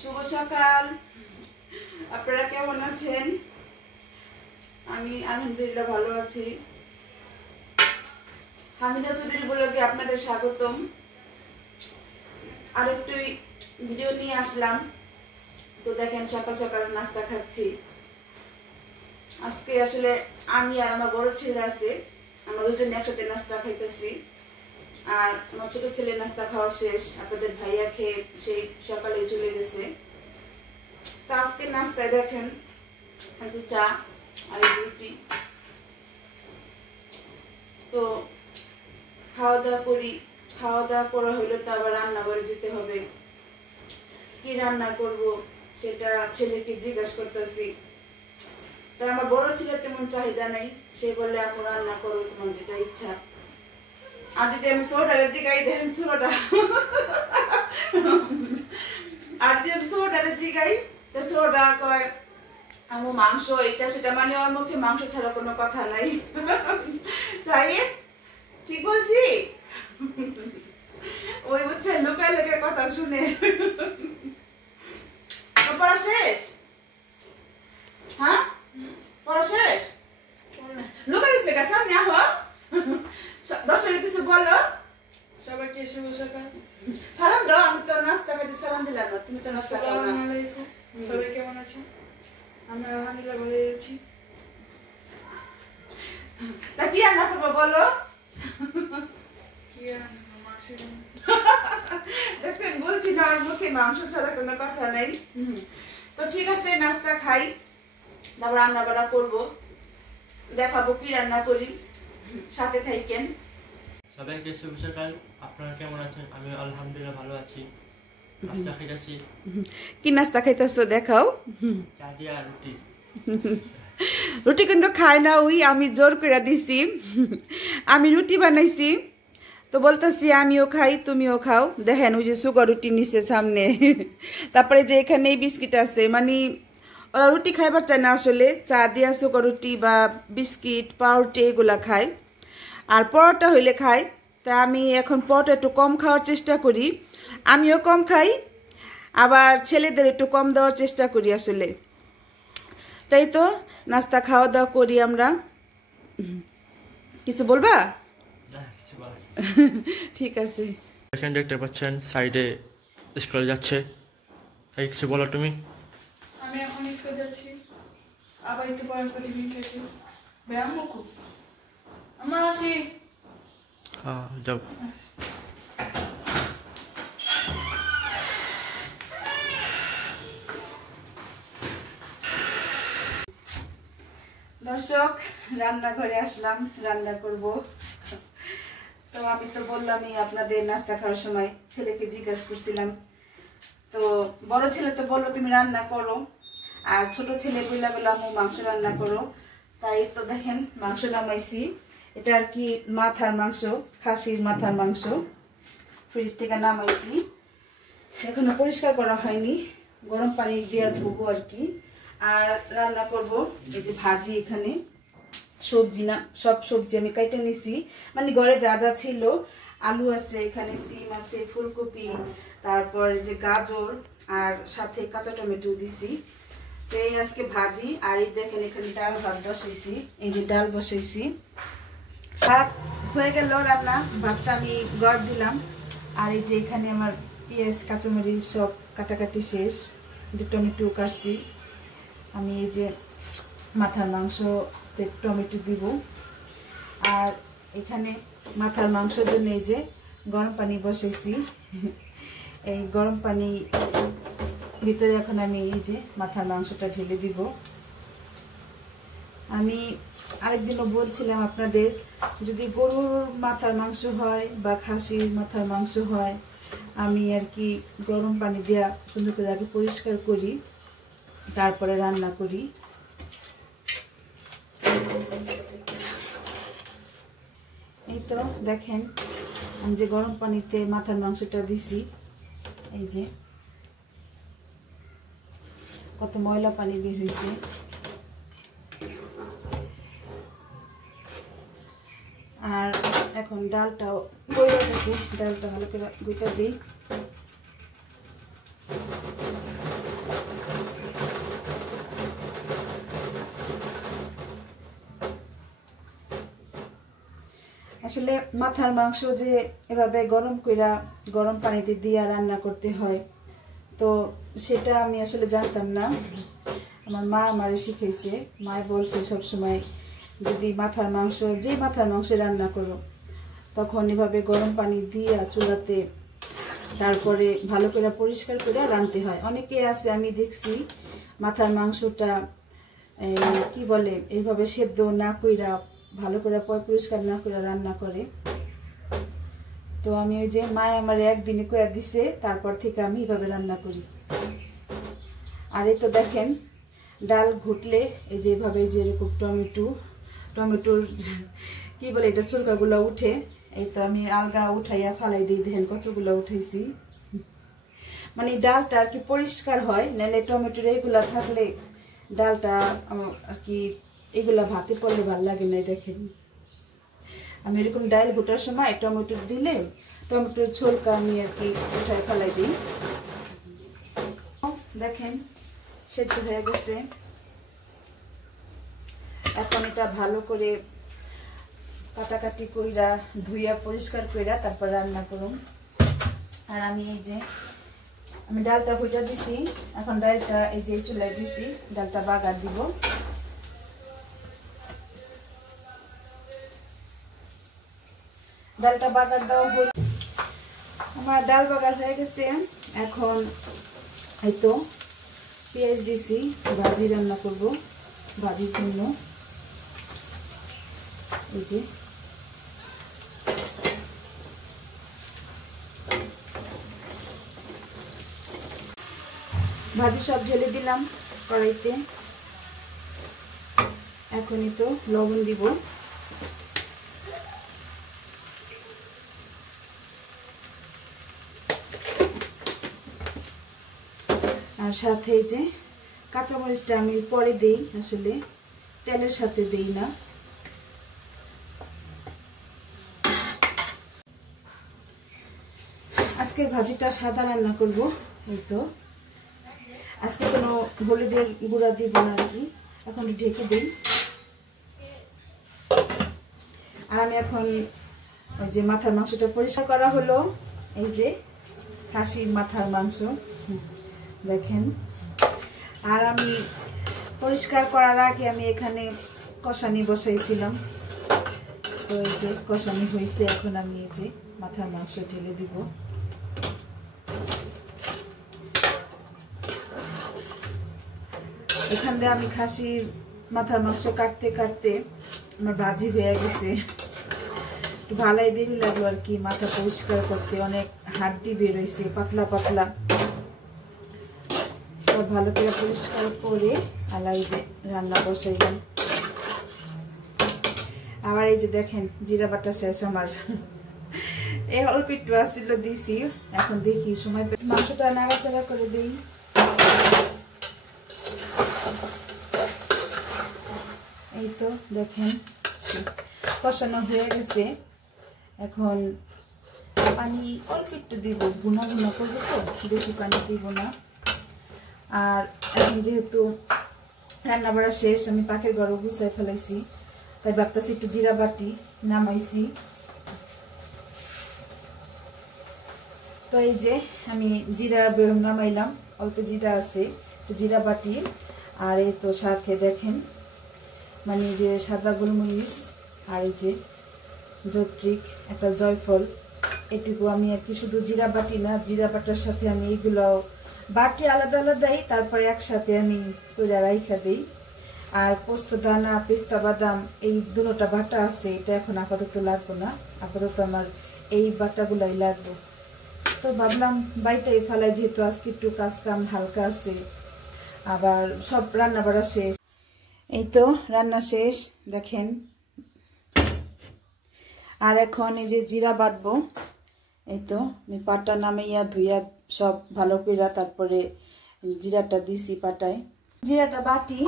শুভ সকাল। আপনারা কেমন আছেন? আমি আলহামদুলিল্লাহ ভালো আছি। হামিদা চৌধুরী ব্লগে আপনাদের স্বাগতম। আরেকটু ভিডিও নিয়ে আসলাম। তো দেখেন সকাল সকাল নাস্তা খাচ্ছি। আজকে আসলে আমি আর আমার বড় ছেলে আছে, আমরা দুজন একসাথে নাস্তা খাইতেছি। আর আমার ছোট ছেলে নাস্তা খাওয়া শেষ, আপনাদের ভাইয়া খেয়ে সেই সকালে চলে গেছে। তো আজকে নাস্তায় দেখেন একটু চা আর রুটি। তো খাওয়া দাওয়া করি, খাওয়া দাওয়া করা হইলে তো আবার রান্নাঘরে যেতে হবে। কি রান্না করব সেটা ছেলেকে জিজ্ঞাসা করতেছি। তো আমার বড় ছেলের তেমন চাহিদা নেই, সে বলে আপু রান্না করো তোমার যেটা ইচ্ছা। আর যদি আমি সোডারে জিগাই দেন সোডা আর যদি আমি সোডারে জিগাই তো সোডা কয় আমু মাংস এটা সেটা, মানে ওর মুখে মাংস ছাড়া কোনো কথা নাই। চাই ঠিক বলছি? ওই বুঝছে লুকায় লুকায় কথা শুনে। পড়া শেষ? হ্যাঁ পড়া শেষ? লুকায় দিচ্ছে কা সামনে আহ। দর্শকের কিছু বলো। সবাইকে শুভ সকাল। সালাম দাও। আমি তো নাস্তা খাইতে সালাম দিলাম না, তুমি তো নাস্তা খাও না। সবাই কেমন আছেন? আমি আলহামদুলিল্লাহ ভালো আছি। তা কি রান্না করবো বলো? কি মাংস? দেখছেন বলছি না, ওর মুখে মাংস ছাড়া কোনো কথা নেই। তো ঠিক আছে নাস্তা খাই, তারপর রান্না বান্না করবো, দেখাবো কি রান্না করি, সাথে থাকেন। সবাইকে শুভ সকাল। আপনারা কেমন আছেন? আমি আলহামদুলিল্লাহ ভালো আছি। নাস্তা খাইতেছি। কি নাস্তা খাইতেছো দেখাও? চা দিয়া রুটি। রুটি কিন্তু খায় না ওই, আমি জোর করে দিছি। আমি রুটি বানাইছি তো বলতেছি আমিও খাই তুমিও খাও। দেখেন ওই যে সুগার রুটি নিচে সামনে, তারপরে যে এখানে এই বিস্কিট আছে, মানে ওরা রুটি খাইবার চায় না আসলে, চা দিয়া সুগার রুটি বা বিস্কিট পাউরুটি এগুলা খায়। আর পরোটা হইলে খায়। তা আমি এখন পরোটা একটু কম খাওয়ার চেষ্টা করি, আমিও কম খাই, আবার ছেলেদের একটু কম দেওয়ার চেষ্টা করি আসলে। তাই তো নাস্তা খাওয়া দাওয়া করি আমরা। কিছু বলবা? ঠিক আছে। এখানে দেখতে পাচ্ছেন সাইডে স্কুলে যাচ্ছে। এই কিছু বলো তুমি। আমি এখন স্কুল যাচ্ছি, আবার একটু পড়াশোনা টিফিন খেয়েছি। ব্যায়াম মুখু আমার আসি। হ্যাঁ যাও। দর্শক রান্নাঘরে আসলাম, রান্না করব। তো আমি তো বললামই আপনাদের নাস্তা খাওয়ার সময় ছেলেকে জিজ্ঞাসা করছিলাম, তো বড় ছেলে তো বললো তুমি রান্না করো, আর ছোট ছেলে বললা বললাম মাংস রান্না করো। তাই তো দেখেন মাংস নামাইছি। এটা আর কি মাথার মাংস, খাসির মাথার মাংস, ফ্রিজ থেকে নামাইছি। এখনো পরিষ্কার করা হয়নি, গরম পানি দিয়ে ধুবো আর কি। আর রান্না করব এই যে ভাজি, এখানে সবজি না সব সবজি আমি কাইটা নিছি, মানে ঘরে যা যা ছিল। আলু আছে, এখানে সিম আছে, ফুলকপি, তারপর যে গাজর, আর সাথে কাঁচা টমেটো দিছি। তো এই আজকে ভাজি। আর এই দেখেন এখানে ডাল ভাত বসাইছি, এই যে ডাল বসাইছি। ভাত হয়ে গেল রান্না, ভাতটা আমি গড় দিলাম। আর এই যে এখানে আমার পেঁয়াজ কাঁচামরিচ সব কাটাকাটি শেষ, টমেটো কাটছি আমি। এই যে মাথার মাংস টমেটো দিব। আর এখানে মাথার মাংসের জন্য এই যে গরম পানি বসাইছি। এই গরম পানি ভিতরে এখন আমি এই যে মাথার মাংসটা ঢেলে দিব। আমি আরেকদিনও বলছিলাম আপনাদের, যদি গরুর মাথার মাংস হয় বা খাসির মাথার মাংস হয়, আমি আর কি গরম পানি দিয়া সুন্দর করে আগে পরিষ্কার করি, তারপরে রান্না করি। এই তো দেখেন আমি যে গরম পানিতে মাথার মাংসটা দিছি, এই যে কত ময়লা পানি বের হয়েছে। আর এখন ডালটাও বইয়ে গেছে, ডালটা ভালো করে গুঁটা দিই। আসলে মাথার মাংস যে এভাবে গরম কইরা গরম পানিতে দিয়া রান্না করতে হয়, তো সেটা আমি আসলে জানতাম না। আমার মা আমারে শিখাইছে। মা বলছে সবসময় যদি মাথার মাংস, যে মাথার মাংস রান্না করো, তখন এভাবে গরম পানি দিয়া চুলাতে তারপরে ভালো করে পরিষ্কার করে রাঁধতে হয়। অনেকে আছে আমি দেখছি মাথার মাংসটা কি বলে এইভাবে সেদ্ধ না কইরা ভালো করে পরিষ্কার না করে রান্না করে। তো আমি ওই যে মা আমার একদিনে কয়া দিছে, তারপর থেকে আমি এইভাবে রান্না করি। আর এই তো দেখেন ডাল ঘুটলে এই যে এভাবে যে এরকম টমেটোর কি বলে এটা চুলকাগুলো উঠে। এই তো আমি আলগা উঠাইয়া ফালাই দিয়ে দেখেন কতগুলো উঠাইছি। মানে ডালটা আর কি পরিষ্কার হয়, নাহলে টমেটোর এগুলা থাকলে ডালটা আর কি এগুলা ভাতে পড়লে ভালো লাগে না। দেখেন আমি এরকম ডাল ঘোটার সময় টমেটো দিলে টমেটোর ছোলকা আমি আর কি উঠায় ফেলাই দিই। দেখেন সেদ্ধ হয়ে গেছে। এখন এটা ভালো করে কাটাকাটি কইরা ধুইয়া পরিষ্কার কইরা তারপর রান্না করুন। আর আমি এই যে আমি ডালটা ঘুটা দিছি, এখন ডালটা এই যে চুলায় দিছি, ডালটা বাগার দিব। ডালটা বাগার দেওয়া হল, আমার ডাল বাগার হয়ে গেছে। এখন এই তো পেঁয়াজ দিছি, ভাজি রান্না করব, ভাজির জন্য। এই যে ভাজি সব ঢেলে দিলাম কড়াইতে। এখনই তো লবণ দিব, আর সাথে যে কাঁচামরিচটা আমি পরে দেই, আসলে তেলের সাথে দেই না। আজকের ভাজিটা সাদা রান্না করব। এই তো আজকে কোনো হলুদের গুঁড়া দিব না আর কি, এখন ঢেকে দিই। আর আমি এখন ওই যে মাথার মাংসটা পরিষ্কার করা হলো, এই যে খাসির মাথার মাংস দেখেন। আর আমি পরিষ্কার করার আগে আমি এখানে কষানি বসাইছিলাম, তো এই যে কষানি হয়েছে। এখন আমি এই যে মাথার মাংস ঢেলে দিব। এখান দিয়ে আমি খাসির মাথার মাংস কাটতে কাটতে আমার ভাজি হয়ে গেছে। একটু ভালোই দেরি লাগলো আর কি মাথা পরিষ্কার করতে, অনেক হাড্ডি বের হয়েছে পাতলা পাতলা। ভালো করে পরিষ্কার করে আলাই যে রান্না বসাইলাম। আবার এই যে দেখেন জিরা বাটা শেষ আমার, এই অল্প একটু আসছিল দিছি। এখন দেখি সময় মাংসটা নাড়াচাড়া করে দিই। এই তো দেখেন কষানো হয়ে গেছে। এখন পানি অল্প একটু দিব, ভুনা ভুনা করবো তো, বেশি পানি দিব না। আর এখন যেহেতু রান্না বাড়া শেষ, আমি পাখির ঘর গুছাই ফেলাইছি, তাই ভাবতেছি একটু জিরা বাটি নামাইছি। তো এই যে আমি জিরা নামাইলাম, অল্প জিরা আছে, একটু জিরা বাটি। আর এই তো সাথে দেখেন মানে যে সাদা গোলমরিচ আর এই যে জয়ত্রী, একটা জয়ফল, এটুকু আমি আর কি শুধু জিরা বাটি না, জিরা বাটার সাথে আমি এইগুলো বাটি আলাদা আলাদাই, তারপরে একসাথে আমি কইরা রাইখা দিই। আর পোস্ত দানা, পেস্তা বাদাম, এই দুটোটা বাটা আছে, এটা এখন আপাতত লাগবে না, আপাতত আমার এই বাটাগুলাই লাগবে। তো ভাবলাম বাইটাই ফেলাই, যেহেতু আজকে একটু কাজ কাম হালকা আছে, আবার সব রান্না বাড়া শেষ। এই তো রান্না শেষ দেখেন। আর এখন এই যে জিরা বাটবো, এই তো আমি পাটা নামাইয়া ধুইয়া সব ভালো করে তারপরে জিরাটা দিছি পাটায়, জিরাটা বাটি।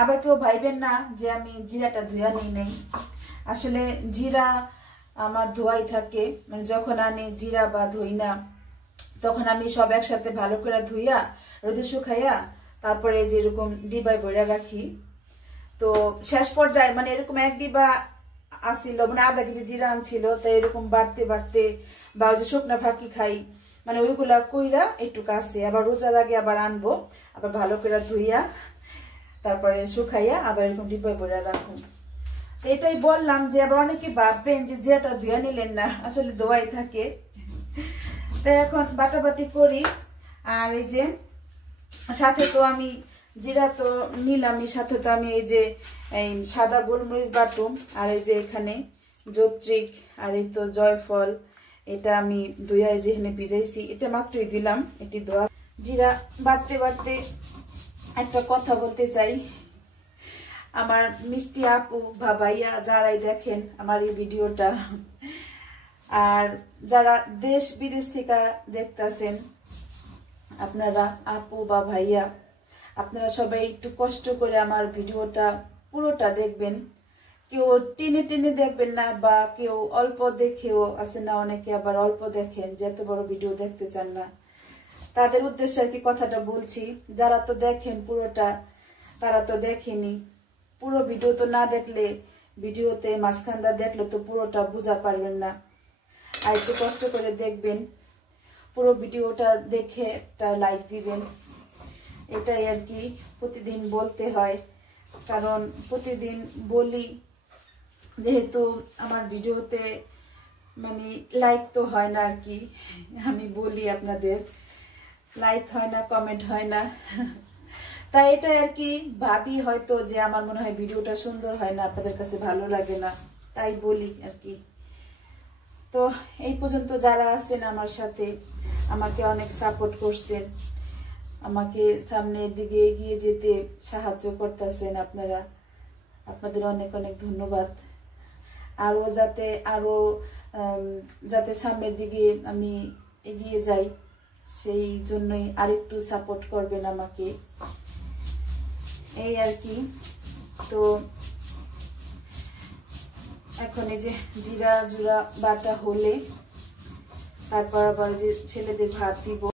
আবার কেউ ভাইবেন না যে আমি জিরাটা ধুইয়া নেই নাই, আসলে জিরা আমার ধোয়াই থাকে, মানে যখন আনি জিরা বা ধুই না তখন আমি সব একসাথে ভালো করে ধুইয়া রোদে শুকাইয়া তারপরে যেরকম ডিবায় ভরে রাখি। তো শেষ পর্যায়ে মানে এরকম এক ডিবা আসছিল, মানে আধা কেজি জিরা আনছিল, তাই এরকম বাড়তে বাড়তে বা ওই যে শুকনা ফাঁকি খাই, মানে ওইগুলা কইরা একটু কাছে, আবার রোজার আগে আবার আনবো, আবার ভালো করে ধুইয়া তারপরে শুকাইয়া আবার এরকম ডিব্বায় ভরে রাখুন। তো এটাই বললাম যে আবার অনেকে ভাববেন যে জিরাটা ধুয়া নিলেন না, আসলে ধোয়াই থাকে। তাই এখন বাটাবাটি করি। আর এই যে সাথে তো আমি জিরা তো নিলামই, সাথে তো আমি এই যে এই সাদা গোলমরিচ বাটুম, আর এই যে এখানে জৈত্রিক, আর এই তো জয়ফল, এটা আমি ধুইয়া যেখানে ভিজাইছি এটা মাত্রই দিলাম, এটি ধোয়া। জিরা বাটতে বাটতে একটা কথা বলতে চাই, আমার মিষ্টি আপু বা ভাইয়া যারাই দেখেন আমার এই ভিডিওটা, আর যারা দেশ বিদেশ থেকে দেখতেছেন, আপনারা আপু বা ভাইয়া, আপনারা সবাই একটু কষ্ট করে আমার ভিডিওটা পুরোটা দেখবেন। কেউ টেনে টেনে দেখবেন না, বা কেউ অল্প দেখেও আছে না, অনেকে আবার অল্প দেখেন যে এত বড় ভিডিও দেখতে চান না। তাদের উদ্দেশ্যে আর কি কথাটা বলছি। যারা তো দেখেন পুরোটা, তারা তো দেখেনি। পুরো ভিডিও তো না দেখলে, ভিডিওতে মাঝখানটা দেখলে তো পুরোটা বোঝা পারবেন না। আর একটু কষ্ট করে দেখবেন, পুরো ভিডিওটা দেখে একটা লাইক দিবেন। এটাই আর কি প্রতিদিন বলতে হয়, কারণ প্রতিদিন বলি যেহেতু আমার ভিডিওতে মানে লাইক তো হয় না আর কি, আমি বলি আপনাদের লাইক হয় না, কমেন্ট হয় না। তাই এটা আর কি ভাবি হয়তো যে আমার মনে হয় ভিডিওটা সুন্দর হয় না, আপনাদের কাছে ভালো লাগে না, তাই বলি আর কি। তো এই পর্যন্ত যারা আছেন আমার সাথে, আমাকে অনেক সাপোর্ট করছেন, আমাকে সামনের দিকে এগিয়ে যেতে সাহায্য করতেছেন আপনারা, আপনাদের অনেক অনেক ধন্যবাদ। আরো যাতে সামনের দিকে আমি এগিয়ে যাই, সেই জন্যই আরেকটু সাপোর্ট করবেন আমাকে, এই আর কি। তো এখন এই যে জিরা জুরা বাটা হলে তারপর আবার যে ছেলেদের ভাত দিব।